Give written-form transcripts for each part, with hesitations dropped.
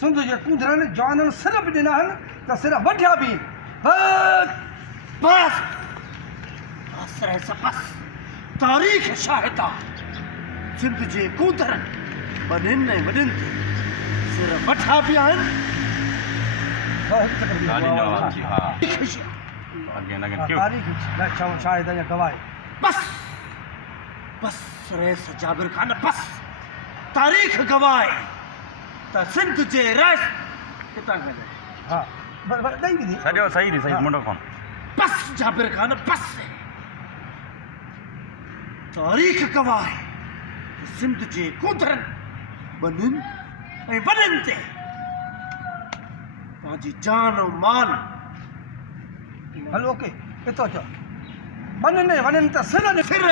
सिंध जे कूंदरनि जवाननि सिर बि ॾिना आहिनि त सिर वढिया बि बस बस बस रहे बस तारीख़ शाहिद आहे सिंध जे कूंदरनि वॾनि ऐं वॾनि ते सिर वठा बि आहिनि तारीख़ शाहिद या गवाह बस बस रईस जाबिर खान बस तारीख़ गवाह त सिंध जे रईस किथां खां हा ॾेई दी सॼो सही दी सही मुंडो कोन बस जाबिर खान बस तारीख़ गवाह त सिंध जे कूदरनि वॾनि ऐं वॾनि ते पंहिंजी जान ऐं माल हलो ओके हितो अचो वञनि वञनि त सिर ॾे सिर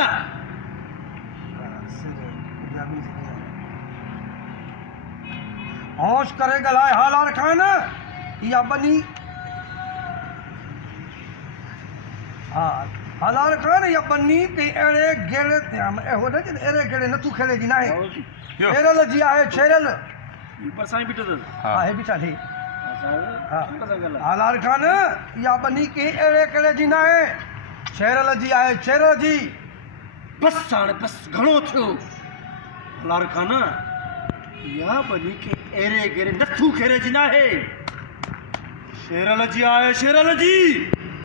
होश करे ॻाल्हाए हालार खान इहा बनी हा हालार खान इहा बनी ते अहिड़े गेड़े ते अहिड़े गेड़े नथू खेड़े जी न आहे छेरल जी आहे छेरल बरसां बीठो अथसि हा हे बीठा ठी हालार खान इहा बनी के अहिड़े कहिड़े जी न आहे छेरल जी आहे छेरल जी बस हाणे बस घणो थियो लार खान इहा बनी के अहिड़े गेड़े नथू खेड़े जी न आहे शेरल जी आहे शेरल जी